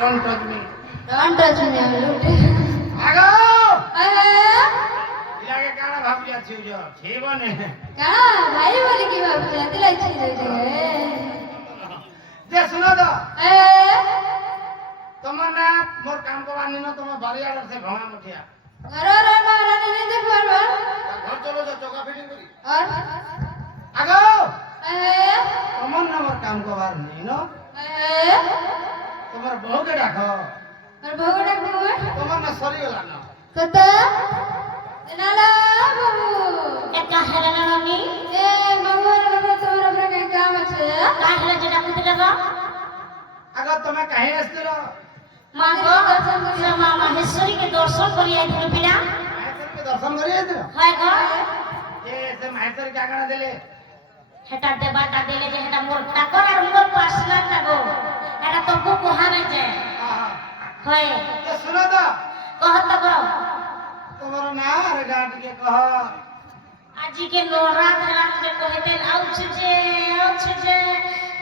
Don't touch me. Don't touch me, I will look. আগো আরে ইলাকে কারা ভাবি আছি ওজো জীবনে কারা ভাই বলে কি ভাবছে এত লাগছে যে শুনো তো এ তোমার না মোর কাম করবার নিনো তোমার বাড়ি আর সে ভঙা মঠিয়া ঘর রে মারা নিয়ে দেখো ঘর চলো যা চকা ফিটিং করি আর আগো এ তোমার না মোর কাম করবার নিনো এ তোমার বউকে ডাকো আর বউটা কই তোমার না সরি গেল না কত নালা বাবু একা হেলানা আমি এ বাবু রে তোমার উপরে কই কাম আছে কাহলে যেটা কইতে লাগা আগো তুমি কাহে আসছিল মা গো মা মহেশ্বরী কে দর্শন করি আইছিল পিলা মায়েরকে দর্শন করি আসছিল হয় গো এ সে মায়ের কে আগা দিলে হেটা দেবাটা দিলে যে হেটা মোর টাকর আর মোর পার্সোনাল লাগো এটা তো কো কোহা নাই যে হয় তো শুনো তো কহত গো তোমার না রে গাঁটিকে কহ আজি के नवरात रात जे कहते आउछ जे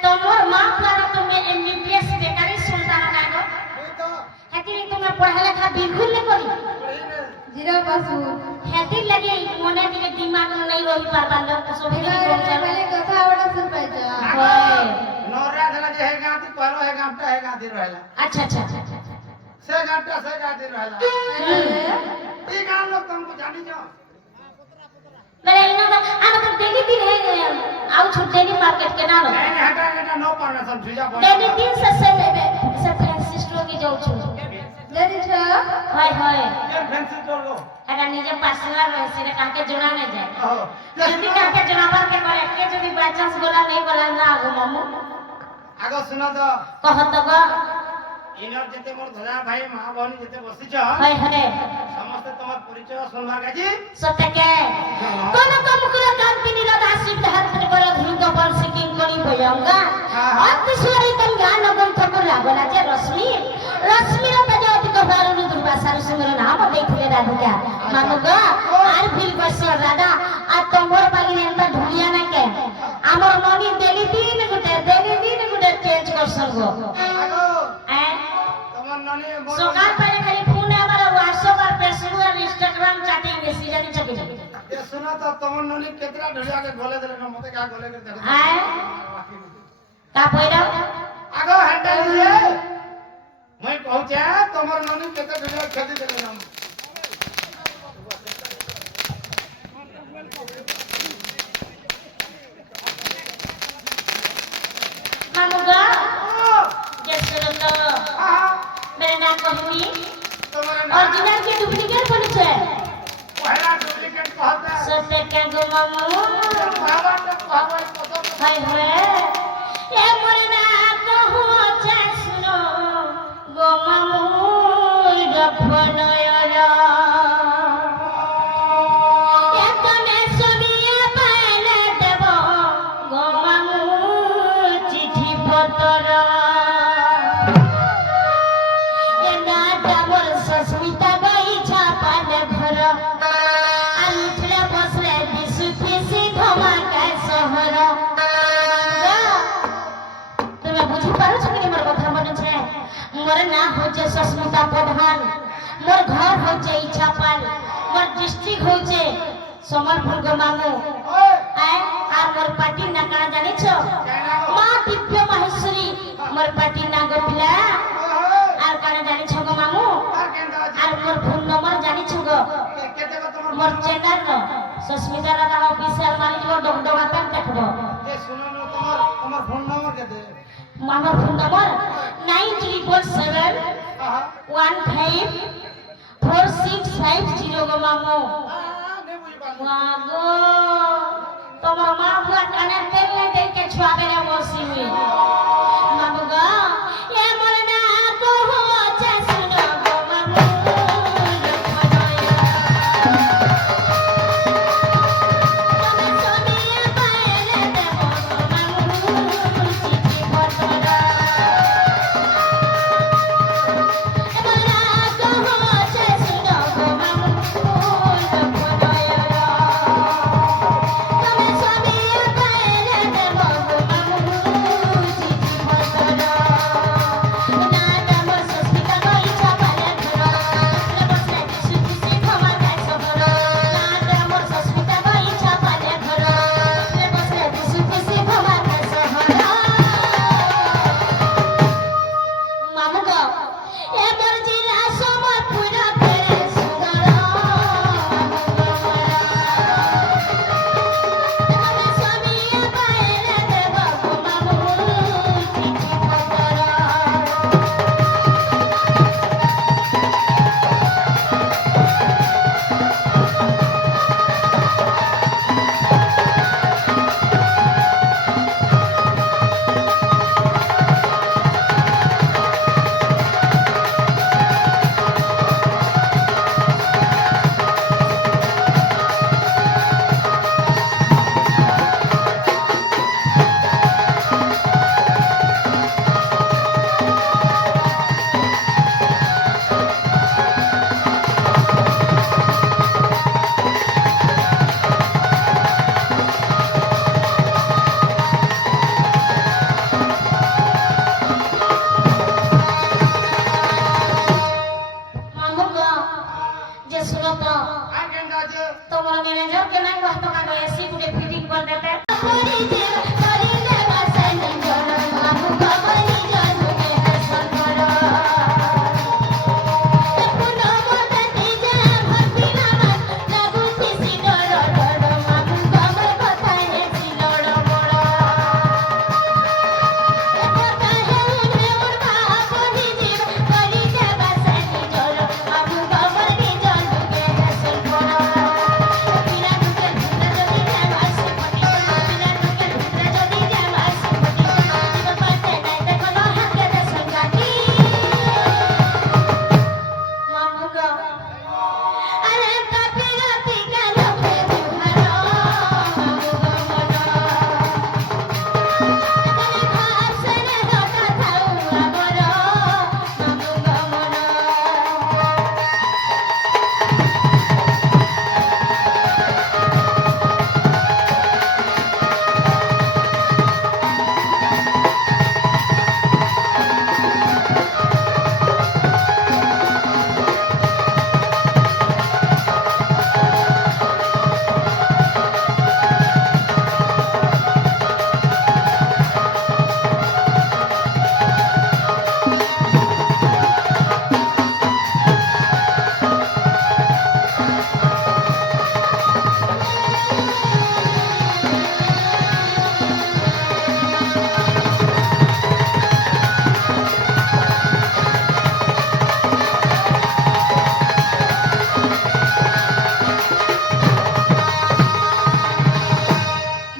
तमोर मां द्वारा तुम्हें एमबीबीएस बेकारी सुनता ना गो ওই তো हेती तुम्हें पढ़ा लिखा बिल्कुल नहीं करी পড়ি না জিরো পাসু हेती लगे मने दिले दिमाग में नहीं रही पारबा लोग सब খালি কথা ওটা শুন পাইছো নরা ধলা যে হে গাঁটি পহলো হে গাঁটা হে গাঁটি রহলা अच्छा अच्छा সে গাঁটা সে গাঁটি রহলা এই গান লোক तुमको জানি যাও मेरे इना तो आना तो डेली दिन है आउछ डेली मार्केट के ना नहीं नहीं हटा हटा नो पाना सब सुजा बोल डेली दिन से फ्रांसिस्को की जाऊ छु জানি ছ हाय हाय ये फैंसी कर लो এটা নিজে পার্সোনাল রয়েছে রে কাকে জোড়া না যায় ओहो যদি কাকে জোড়াবার কে করে কে যদি বাই চান্স গোলা নেই গোলা না আগো মামু আগো শুনো তো কহত গো ইনর যেতে মোর ধরা ভাই মা বহনি যেতে বসিছ হয় হয় সমস্ত তোমার পরিচয় শুনবার কাজে সত্যকে কোন কোন করে কান্তি নীলা দাসিক হাত ধরে বড় ধুঙ্গ বল সিকিং করি বয়ঙ্গা অতিশ্বরী তন গান গ্রন্থ করে লাগলা যে রশ্মির তো যে অতি কবার দুর্বাসার সুন্দর নাম দেখিলে রাধিকা মানুগা আর ফিল করছো রাধা আর তোমার বাগিনে এত ঢুলিয়া না কে আমার মনি দেলি দিন গুটে চেঞ্জ করছল গো আগো এ তোমার ননি সকাল পারে খালি ফোন আমার হোয়াটসঅ্যাপ আর ফেসবুক আর ইনস্টাগ্রাম চ্যাটিং বেশি জানি চকি ये सुनो तो তোমার ননি কেতরা ঢুলিয়া के গলে দিলে না মতে কা গলে के দেখো আয় তা পয়রা আগো হ্যান্ডেল দিয়ে মই কହୁছে তোমার ননি কেতে ঢুলিয়া খেদি দিলে না মামুগা জেসলো তো मेरा नाम कहमी তোমার ओरिजिनल के डुप्लीकेट बोलছে পহলা ডুপ্লিকেট कहते সতে কে গো মামু ভাবা তো ভাবা কত হাই হাই এ মোরে না কহু চে শুনো গো মামু রফনয়রা এতনে সবিয়ে পাইলে দেব গো মামু চিঠি পত্র এ না ডাবল সস্মিতা গই ছাপালে ঘর আর উঠলে বসলে বিশু ফিসি ধমাকা শহর তুমি বুঝি পারছো কি মোর কথা মনে আছে মোর না হচ্ছে সস্মিতা প্রধান মোর ঘর হচ্ছে ইচ্ছাপাল মোর ডিস্ট্রিক্ট হচ্ছে সমলপুর গো মামু আয় আর মোর পার্টির না কানা জানিছো মা দিব্য মাহেশ্বরী মোর পার্টির না গো পিলা আর কানা জানিছো গো মামু আর কেনটা আছে আর মোর ফোন নম্বর জানিছো গো কেতে কত তোমার মোর চ্যানেল ন সস্মিতা রাধা অফিসিয়াল মারি দিব ডগডগা পেন দেখব এ শুনো না তোমার ফোন নম্বর কেতে আমার ফোন নম্বর 9347 আহা 154650 গো মামু নে বুঝি পারলো মাগো তোমার মা বুয়া কানে তেল নাই দেখে ছুয়া বেরে বসি হুই মামু গো এ মনে না তো হচ্ছে শুনো গো মামু তুমি সবিয়ে পাইলে দেব গো মামু চিঠি পত্র তুমি সবই পাইলে দেব গো মামু মামুগ এবার জিরা সময় পুরা ফেরে সুন্দর তোমার স্বামী বাইরে দেব মামু চিঠি খবর মামুগ যে শুনো তো আর কেন কাজে তোমার ম্যানেজার কে নাই কষ্ট কাগজ এসি গুটে ফিটিং করে দেবে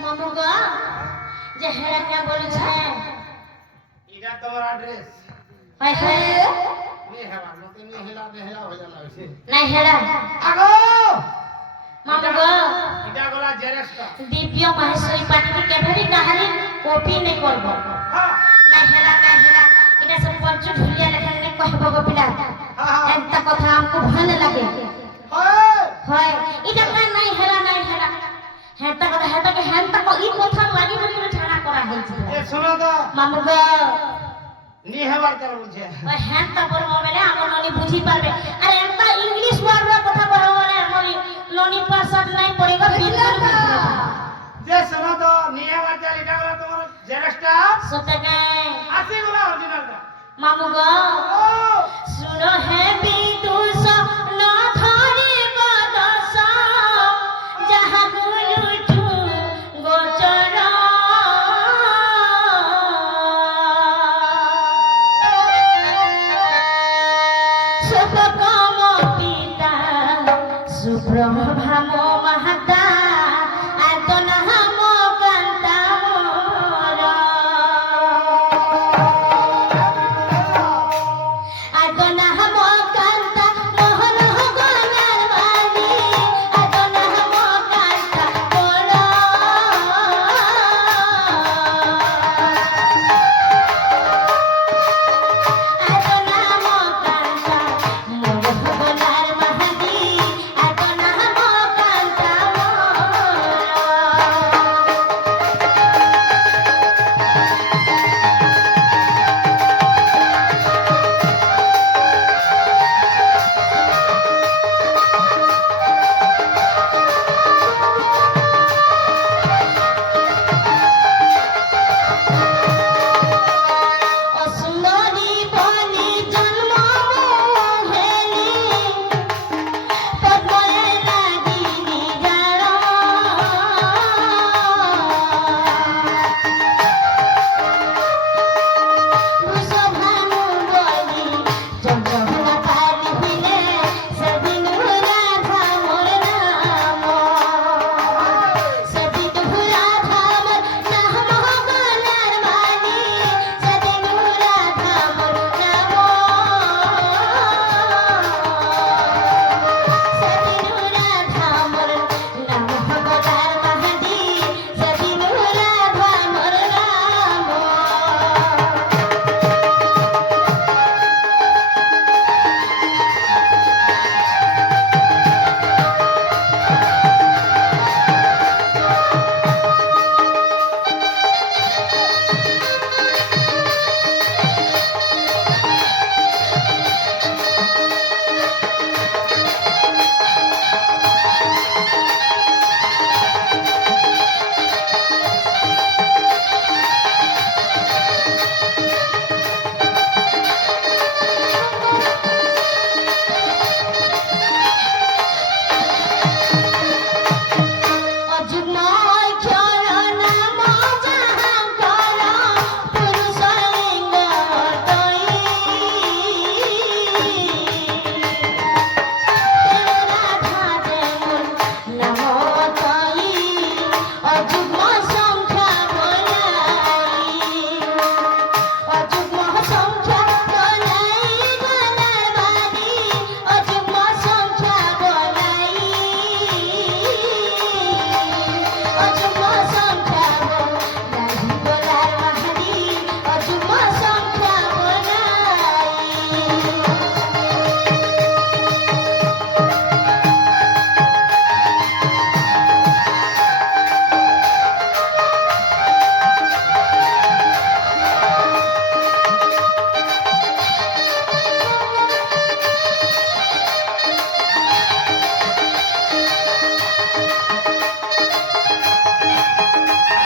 মামুগ যে হেরা কে বলেছে এটা তোমার অ্যাড্রেস হায় হায় নে হেলা মতে নে হেলা হয়ে যাচ্ছে নাই হেরা আগো মামুগ এটা গলা জেরেক্সটা দিব্য মাহেশ্বরী পাটিকে কেভেরি কাহারি কপি নে করব হ্যাঁ নাই হেরা এটা সব পঞ্চ ঢুলিয়া লেখা নে কহব গো পিলা একটা কথা আমকো ভাল লাগে হ্যাঁ হয় এটা কাই নাই হেরা হেটা কথা হেটাকে হেনটা কো ই কথা লাগি বলি ঠাড়া করা হইছে এ শোনো তো মামুগ নি হেবার কেন বলছে ওই হ্যান্ডটা পড়ব বলে আমার ননি বুঝি পারবে আরে একটা ইংলিশ ওয়ার্ড কথা বলবো বলে আমার ননি পাসওয়ার্ড নাই পড়েগা বিলকুল যে শোনো তো নি হেবার চাল এটা গলা তোমার জেরেক্সটা সতকে আসি গলা অরিজিনালটা মামুগ ও শুনো হে বিদুষ না ধরে বদস যাহা গুলুঠু গোচর শুভকাম পিতা সুব্রহ্মণ্য